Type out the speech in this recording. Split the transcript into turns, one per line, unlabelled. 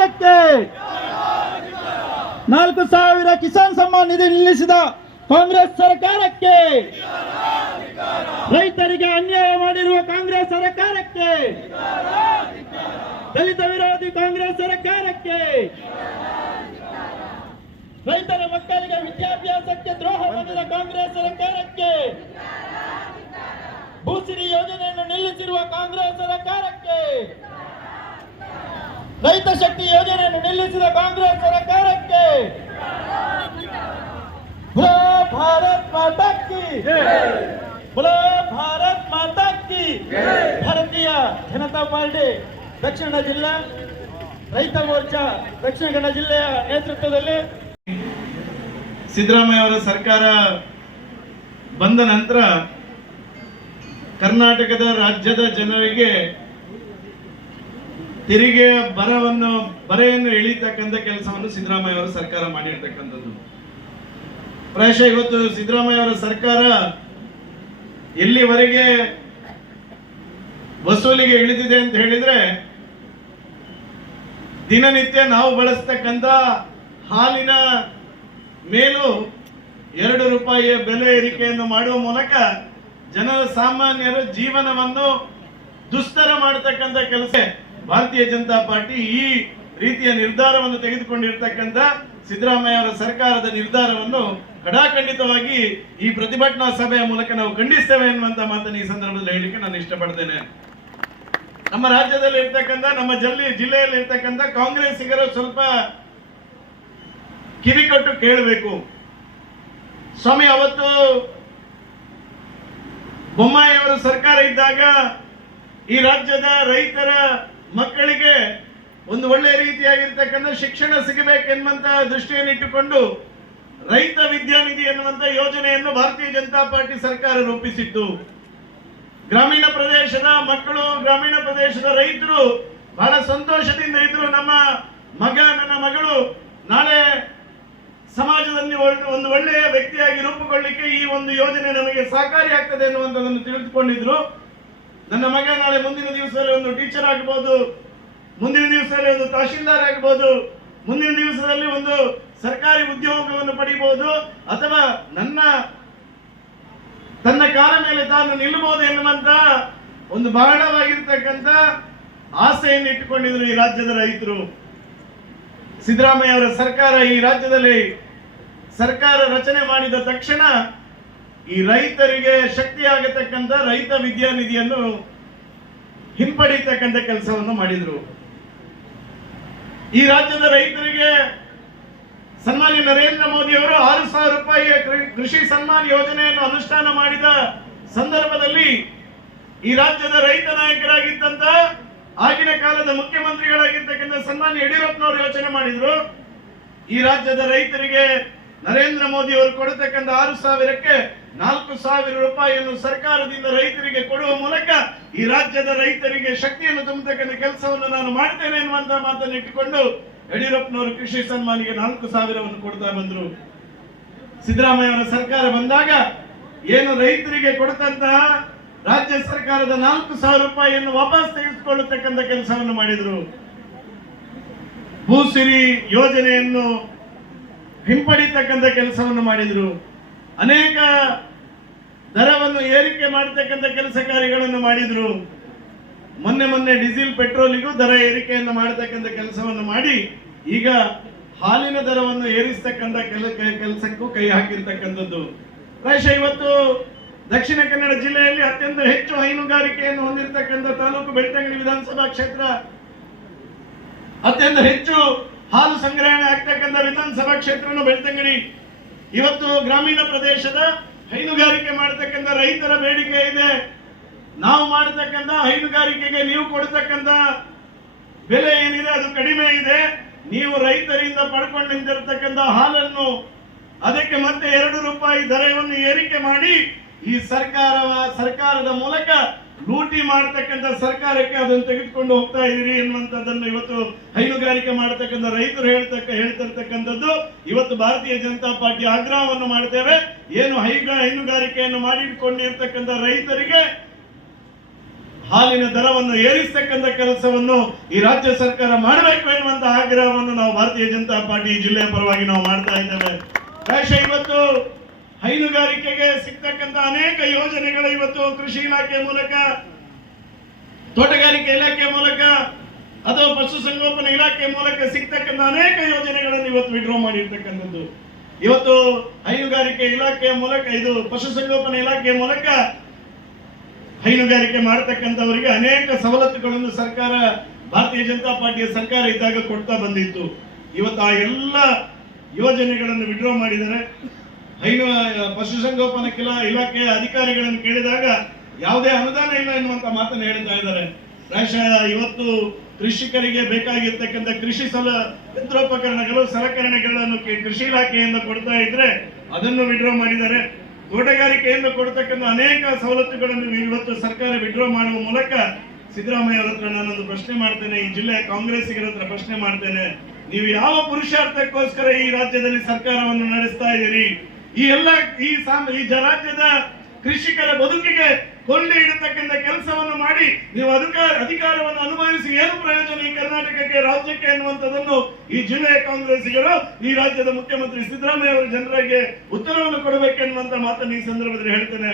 ಸರ್ಕಾರಕ್ಕೆ ನಾಲ್ಕು ಸಾವಿರ ಕಿಸಾನ್ ಸಮ್ಮಾನ್ ನಿಧಿ ನಿಲ್ಲಿಸಿದ ಕಾಂಗ್ರೆಸ್ ಸರ್ಕಾರಕ್ಕೆ ರೈತರಿಗೆ ಅನ್ಯಾಯ ಮಾಡಿರುವ ಕಾಂಗ್ರೆಸ್ ಸರ್ಕಾರಕ್ಕೆ ದಲಿತ ವಿರೋಧಿ ಕಾಂಗ್ರೆಸ್ ಸರ್ಕಾರಕ್ಕೆ ರೈತರ ಮಕ್ಕಳಿಗೆ ವಿದ್ಯಾಭ್ಯಾಸಕ್ಕೆ ದ್ರೋಹ ಮಾಡಿದ ಕಾಂಗ್ರೆಸ್ ಸರ್ಕಾರಕ್ಕೆ ಭೂಸಿರಿ ಯೋಜನೆಯನ್ನು ನಿಲ್ಲಿಸಿರುವ ಕಾಂಗ್ರೆಸ್ ಸರ್ಕಾರಕ್ಕೆ ರೈತ ಶಕ್ತಿ ಯೋಜನೆಯನ್ನು ನಿಲ್ಲಿಸಿದ ಕಾಂಗ್ರೆಸ್ ಸರ್ಕಾರಕ್ಕೆ. ಭಾರತ್ ಮಾತಾ ಕಿ. ಭಾರತ್ ಮಾತಾ ಕಿ. ಭಾರತೀಯ ಜನತಾ ಪಾರ್ಟಿ ದಕ್ಷಿಣ ಜಿಲ್ಲಾ, ರೈತ ಮೋರ್ಚಾ ದಕ್ಷಿಣ ಕನ್ನಡ ಜಿಲ್ಲೆಯ ನೇತೃತ್ವದಲ್ಲಿ.
ಸಿದ್ದರಾಮಯ್ಯ ಅವರ ಸರ್ಕಾರ ಬಂದ ನಂತರ ಕರ್ನಾಟಕದ ರಾಜ್ಯದ ಜನರಿಗೆ ತೆರಿಗೆಯ ಬರವನ್ನು, ಬರೆಯನ್ನು ಎಳೀತಕ್ಕಂಥ ಕೆಲಸವನ್ನು ಸಿದ್ದರಾಮಯ್ಯ ಅವರ ಸರ್ಕಾರ ಮಾಡಿರ್ತಕ್ಕಂಥದ್ದು. ಪ್ರಾಯಶಃ ಇವತ್ತು ಸಿದ್ದರಾಮಯ್ಯ ಅವರ ಸರ್ಕಾರ ಎಲ್ಲಿವರೆಗೆ ವಸೂಲಿಗೆ ಇಳಿದಿದೆ ಅಂತ ಹೇಳಿದ್ರೆ, ದಿನನಿತ್ಯ ನಾವು ಬಳಸ್ತಕ್ಕಂಥ ಹಾಲಿನ ಮೇಲೂ ಎರಡು ರೂಪಾಯಿಯ ಬೆಲೆ ಏರಿಕೆಯನ್ನು ಮಾಡುವ ಮೂಲಕ ಜನರ ಸಾಮಾನ್ಯರ ಜೀವನವನ್ನು ದುಸ್ತರ ಮಾಡತಕ್ಕಂಥ ಕೆಲಸ. ಭಾರತೀಯ ಜನತಾ ಪಾರ್ಟಿ ಈ ರೀತಿಯ ನಿರ್ಧಾರವನ್ನು ತೆಗೆದುಕೊಂಡಿರ್ತಕ್ಕಂಥ ಸಿದ್ದರಾಮಯ್ಯ ಅವರ ಸರ್ಕಾರದ ನಿರ್ಧಾರವನ್ನು ಕಡಾಖಂಡಿತವಾಗಿ ಈ ಪ್ರತಿಭಟನಾ ಸಭೆಯ ಮೂಲಕ ನಾವು ಖಂಡಿಸ್ತೇವೆ ಎನ್ನುವಂತ ಮಾತನ್ನು ಈ ಸಂದರ್ಭದಲ್ಲಿ ಹೇಳಲಿಕ್ಕೆ ನಾನು ಇಷ್ಟಪಡ್ತೇನೆ. ನಮ್ಮ ರಾಜ್ಯದಲ್ಲಿ ಇರ್ತಕ್ಕಂಥ ನಮ್ಮ ಜಲ್ಲಿ ಜಿಲ್ಲೆಯಲ್ಲಿ ಇರ್ತಕ್ಕಂಥ ಕಾಂಗ್ರೆಸ್ಸಿಗರು ಸ್ವಲ್ಪ ಕಿವಿಕಟ್ಟು ಕೇಳಬೇಕು. ಸ್ವಾಮಿ, ಅವತ್ತು ಬೊಮ್ಮಾಯಿ ಅವರ ಸರ್ಕಾರ ಇದ್ದಾಗ ಈ ರಾಜ್ಯದ ರೈತರ ಮಕ್ಕಳಿಗೆ ಒಂದು ಒಳ್ಳೆಯ ರೀತಿಯಾಗಿರ್ತಕ್ಕಂಥ ಶಿಕ್ಷಣ ಸಿಗಬೇಕೆನ್ನುವಂತ ದೃಷ್ಟಿಯನ್ನಿಟ್ಟುಕೊಂಡು ರೈತ ವಿದ್ಯಾನಿಧಿ ಎನ್ನುವಂಥ ಯೋಜನೆಯನ್ನು ಭಾರತೀಯ ಜನತಾ ಪಾರ್ಟಿ ಸರ್ಕಾರ ರೂಪಿಸಿತ್ತು. ಗ್ರಾಮೀಣ ಪ್ರದೇಶದ ಮಕ್ಕಳು, ಗ್ರಾಮೀಣ ಪ್ರದೇಶದ ರೈತರು ಬಹಳ ಸಂತೋಷದಿಂದ ಇದ್ರು. ನಮ್ಮ ಮಗ, ನನ್ನ ಮಗಳು ನಾಳೆ ಸಮಾಜದಲ್ಲಿ ಒಂದು ಒಳ್ಳೆಯ ವ್ಯಕ್ತಿಯಾಗಿ ರೂಪುಗೊಳ್ಳಿಕ್ಕೆ ಈ ಒಂದು ಯೋಜನೆ ನಮಗೆ ಸಹಕಾರಿ ಆಗ್ತದೆ ಎನ್ನುವಂಥದ್ದನ್ನು ತಿಳಿದುಕೊಂಡಿದ್ರು. ನನ್ನ ಮಗ ನಾಳೆ ಮುಂದಿನ ದಿವಸದಲ್ಲಿ ಒಂದು ಟೀಚರ್ ಆಗಬಹುದು ಮುಂದಿನ ದಿವಸದಲ್ಲಿ ಒಂದು ತಹಶೀಲ್ದಾರ್ ಆಗಬಹುದು ಮುಂದಿನ ದಿವಸದಲ್ಲಿ ಒಂದು ಸರ್ಕಾರಿ ಉದ್ಯೋಗವನ್ನು ಪಡಿಬಹುದು ಅಥವಾ ನನ್ನ, ತನ್ನ ಕಾಲ ಮೇಲೆ ತಾನು ನಿಲ್ಲಬಹುದು ಎನ್ನುವಂತ ಒಂದು ಬಹಳವಾಗಿರ್ತಕ್ಕಂಥ ಆಸೆಯನ್ನು ಇಟ್ಟುಕೊಂಡಿದ್ರು ಈ ರಾಜ್ಯದ ರೈತರು. ಸಿದ್ದರಾಮಯ್ಯ ಅವರ ಸರ್ಕಾರ ಈ ರಾಜ್ಯದಲ್ಲಿ ಸರ್ಕಾರ ರಚನೆ ಮಾಡಿದ ತಕ್ಷಣ ಈ ರೈತರಿಗೆ ಶಕ್ತಿ ಶಕ್ತಿಯಾಗತಕ್ಕಂಥ ರೈತ ವಿದ್ಯಾನಿಧಿಯನ್ನು ಹಿಂಪಡೀತಕ್ಕಂಥ ಕೆಲಸವನ್ನು ಮಾಡಿದ್ರು. ಈ ರಾಜ್ಯದ ರೈತರಿಗೆ ಸನ್ಮಾನ್ಯ ನರೇಂದ್ರ ಮೋದಿ ಅವರು ಆರು ಸಾವಿರ ರೂಪಾಯಿಯ ಕೃಷಿ ಸನ್ಮಾನ್ ಯೋಜನೆಯನ್ನು ಅನುಷ್ಠಾನ ಮಾಡಿದ ಸಂದರ್ಭದಲ್ಲಿ ಈ ರಾಜ್ಯದ ರೈತ ನಾಯಕರಾಗಿದ್ದಂತ ಆಗಿನ ಕಾಲದ ಮುಖ್ಯಮಂತ್ರಿಗಳಾಗಿರ್ತಕ್ಕಂಥ ಸನ್ಮಾನ್ಯ ಯಡಿಯೂರಪ್ಪನವರು ಯೋಚನೆ ಮಾಡಿದ್ರು. ಈ ರಾಜ್ಯದ ರೈತರಿಗೆ ನರೇಂದ್ರ ಮೋದಿ ಅವರು ಕೊಡತಕ್ಕಂಥ ಆರು ಸಾವಿರಕ್ಕೆ ನಾಲ್ಕು ಸಾವಿರ ರೂಪಾಯಿಯನ್ನು ಸರ್ಕಾರದಿಂದ ರೈತರಿಗೆ ಕೊಡುವ ಮೂಲಕ ಈ ರಾಜ್ಯದ ರೈತರಿಗೆ ಶಕ್ತಿಯನ್ನು ತುಂಬತಕ್ಕಂಥ ಕೆಲಸವನ್ನು ನಾನು ಮಾಡ್ತೇನೆ ಎನ್ನುವಂತಹ ಮಾತನ್ನು ಇಟ್ಟುಕೊಂಡು ಯಡಿಯೂರಪ್ಪನವರು ಕೃಷಿ ಸನ್ಮಾನಿಗೆ ನಾಲ್ಕು ಸಾವಿರವನ್ನು ಕೊಡ್ತಾ ಬಂದರು. ಸಿದ್ದರಾಮಯ್ಯ ಅವರ ಸರ್ಕಾರ ಬಂದಾಗ ಏನು ರೈತರಿಗೆ ಕೊಡತಂತಹ ರಾಜ್ಯ ಸರ್ಕಾರದ ನಾಲ್ಕು ಸಾವಿರ ರೂಪಾಯಿಯನ್ನು ವಾಪಸ್ ತೆಗೆದುಕೊಳ್ಳತಕ್ಕಂಥ ಕೆಲಸವನ್ನು ಮಾಡಿದರು. ಭೂಸಿರಿ ಯೋಜನೆಯನ್ನು ಹಿಂಪಡಿತಕ್ಕಂಥ ಕೆಲಸವನ್ನು ಮಾಡಿದ್ರು. ಅನೇಕ ದರವನ್ನು ಏರಿಕೆ ಮಾಡತಕ್ಕಂಥ ಕೆಲಸ ಕಾರ್ಯಗಳನ್ನು ಮಾಡಿದ್ರು. ಮೊನ್ನೆ ಮೊನ್ನೆ ಡೀಸೆಲ್, ಪೆಟ್ರೋಲಿಗೂ ದರ ಏರಿಕೆಯನ್ನು ಮಾಡತಕ್ಕಂಥ ಕೆಲಸವನ್ನು ಮಾಡಿ, ಈಗ ಹಾಲಿನ ದರವನ್ನು ಏರಿಸ್ತಕ್ಕಂಥ ಕೆಲ ಕೆಲಸಕ್ಕೂ ಕೈ ಹಾಕಿರ್ತಕ್ಕಂಥದ್ದು. ಪ್ರಾಯಶಃ ಇವತ್ತು ದಕ್ಷಿಣ ಕನ್ನಡ ಜಿಲ್ಲೆಯಲ್ಲಿ ಅತ್ಯಂತ ಹೆಚ್ಚು ಹೈನುಗಾರಿಕೆಯನ್ನು ಹೊಂದಿರತಕ್ಕಂಥ ತಾಲೂಕು ಬೆಳ್ತಂಗಡಿ ವಿಧಾನಸಭಾ ಕ್ಷೇತ್ರ. ಅತ್ಯಂತ ಹೆಚ್ಚು ಹಾಲು ಸಂಗ್ರಹಣೆ ಆಗ್ತಕ್ಕಂಥ ವಿಧಾನಸಭಾ ಕ್ಷೇತ್ರನ ಬೆಳ್ತಂಗಡಿ ಇವತ್ತು ಗ್ರಾಮೀಣ ಪ್ರದೇಶದ ಹೈನುಗಾರಿಕೆ ಮಾಡತಕ್ಕಂಥ ರೈತರ ಬೇಡಿಕೆ ಇದೆ. ನಾವು ಮಾಡತಕ್ಕಂಥ ಹೈನುಗಾರಿಕೆಗೆ ನೀವು ಕೊಡತಕ್ಕಂಥ ಬೆಲೆ ಏನಿದೆ ಅದು ಕಡಿಮೆ ಇದೆ. ನೀವು ರೈತರಿಂದ ಪಡ್ಕೊಂಡು ನಿಂತಿರ್ತಕ್ಕಂಥ ಹಾಲನ್ನು ಅದಕ್ಕೆ ಮತ್ತೆ ಎರಡು ರೂಪಾಯಿ ದರವನ್ನು ಏರಿಕೆ ಮಾಡಿ ಈ ಸರ್ಕಾರ, ಸರ್ಕಾರದ ಮೂಲಕ ಲೂಟಿ ಮಾಡ್ತಕ್ಕಂಥ ಸರ್ಕಾರಕ್ಕೆ ಅದನ್ನು ತೆಗೆದುಕೊಂಡು ಹೋಗ್ತಾ ಇದೀರಿ ಎನ್ನುವಂಥದ್ದನ್ನು ಇವತ್ತು ಹೈನುಗಾರಿಕೆ ಮಾಡತಕ್ಕಂಥ ರೈತರು ಹೇಳ್ತಕ್ಕ, ಹೇಳ್ತಿರ್ತಕ್ಕಂಥದ್ದು. ಇವತ್ತು ಭಾರತೀಯ ಜನತಾ ಪಾರ್ಟಿ ಆಗ್ರಹವನ್ನು ಮಾಡ್ತೇವೆ. ಏನು ಹೈನುಗಾರಿಕೆಯನ್ನು ಮಾಡಿಕೊಂಡಿರ್ತಕ್ಕಂಥ ರೈತರಿಗೆ ಹಾಲಿನ ದರವನ್ನು ಏರಿಸ್ತಕ್ಕಂಥ ಕೆಲಸವನ್ನು ಈ ರಾಜ್ಯ ಸರ್ಕಾರ ಮಾಡಬೇಕು ಎನ್ನುವಂತ ಆಗ್ರಹವನ್ನು ನಾವು ಭಾರತೀಯ ಜನತಾ ಪಾರ್ಟಿ ಜಿಲ್ಲೆಯ ಪರವಾಗಿ ನಾವು ಮಾಡ್ತಾ ಇದ್ದೇವೆ. ಇವತ್ತು ಹೈನುಗಾರಿಕೆಗೆ ಸಿಗ್ತಕ್ಕಂಥ ಅನೇಕ ಯೋಜನೆಗಳು ಇವತ್ತು ಕೃಷಿ ಇಲಾಖೆ ಮೂಲಕ, ತೋಟಗಾರಿಕೆ ಇಲಾಖೆ ಮೂಲಕ ಅಥವಾ ಪಶುಸಂಗೋಪನೆ ಇಲಾಖೆ ಮೂಲಕ ಸಿಗ್ತಕ್ಕಂಥ ಅನೇಕ ಯೋಜನೆಗಳನ್ನು ಇವತ್ತು ವಿಡ್ರಾ ಮಾಡಿರ್ತಕ್ಕಂಥದ್ದು. ಇವತ್ತು ಹೈನುಗಾರಿಕೆ ಇಲಾಖೆಯ ಮೂಲಕ, ಇದು ಪಶುಸಂಗೋಪನೆ ಇಲಾಖೆಯ ಮೂಲಕ ಹೈನುಗಾರಿಕೆ ಮಾಡತಕ್ಕಂಥವರಿಗೆ ಅನೇಕ ಸವಲತ್ತುಗಳನ್ನು ಸರ್ಕಾರ, ಭಾರತೀಯ ಜನತಾ ಪಾರ್ಟಿಯ ಸರ್ಕಾರ ಇದ್ದಾಗ ಕೊಡ್ತಾ ಬಂದಿತ್ತು. ಇವತ್ತು ಆ ಎಲ್ಲ ಯೋಜನೆಗಳನ್ನು ವಿಡ್ರಾ ಮಾಡಿದ್ದಾರೆ. ಹೈನು ಪಶುಸಂಗೋಪನಾ ಕಿಲಾ ಇಲಾಖೆಯ ಅಧಿಕಾರಿಗಳನ್ನು ಕೇಳಿದಾಗ ಯಾವುದೇ ಅನುದಾನ ಇಲ್ಲ ಎನ್ನುವಂತ ಮಾತನ್ನು ಹೇಳ್ತಾ ಇದ್ದಾರೆ. ಇವತ್ತು ಕೃಷಿಕರಿಗೆ ಬೇಕಾಗಿರ್ತಕ್ಕಂಥ ಕೃಷಿ ಸಲ, ಯಂತ್ರೋಪಕರಣಗಳು, ಸಲಕರಣೆಗಳನ್ನು ಕೃಷಿ ಇಲಾಖೆಯಿಂದ ಕೊಡ್ತಾ ಇದ್ರೆ ಅದನ್ನು ವಿಡ್ರಾ ಮಾಡಿದ್ದಾರೆ. ತೋಟಗಾರಿಕೆಯಿಂದ ಕೊಡ್ತಕ್ಕಂಥ ಅನೇಕ ಸವಲತ್ತುಗಳನ್ನು ಇವತ್ತು ಸರ್ಕಾರ ವಿಡ್ರಾ ಮಾಡುವ ಮೂಲಕ ಸಿದ್ದರಾಮಯ್ಯ ಅವರತ್ರ ನಾನೊಂದು ಪ್ರಶ್ನೆ ಮಾಡ್ತೇನೆ, ಈ ಜಿಲ್ಲೆಯ ಕಾಂಗ್ರೆಸ್ಸಿಗರ ಹತ್ರ ಪ್ರಶ್ನೆ ಮಾಡ್ತೇನೆ. ನೀವು ಯಾವ ಪುರುಷಾರ್ಥಕ್ಕೋಸ್ಕರ ಈ ರಾಜ್ಯದಲ್ಲಿ ಸರ್ಕಾರವನ್ನು ನಡೆಸ್ತಾ ಇದ್ದೀರಿ? ಈ ಎಲ್ಲ ಈ ಈ ರಾಜ್ಯದ ಕೃಷಿಕರ ಬದುಕಿಗೆ ಕೊಂಡಿ ಇಡತಕ್ಕಂಥ ಕೆಲಸವನ್ನು ಮಾಡಿ ನೀವು ಅಧಿಕಾರ ಅಧಿಕಾರವನ್ನು ಅನುಭವಿಸಿ ಏನು ಪ್ರಯೋಜನ ಈ ಕರ್ನಾಟಕಕ್ಕೆ, ರಾಜ್ಯಕ್ಕೆ ಎನ್ನುವಂಥದ್ದನ್ನು ಈ ಜಿಲ್ಲೆಯ ಕಾಂಗ್ರೆಸ್ಸಿಗರು, ಈ ರಾಜ್ಯದ ಮುಖ್ಯಮಂತ್ರಿ ಸಿದ್ದರಾಮಯ್ಯ ಅವರ ಜನರಿಗೆ ಉತ್ತರವನ್ನು ಕೊಡಬೇಕೆನ್ನುವಂತ ಮಾತನ್ನು ಈ ಸಂದರ್ಭದಲ್ಲಿ ಹೇಳ್ತೇನೆ.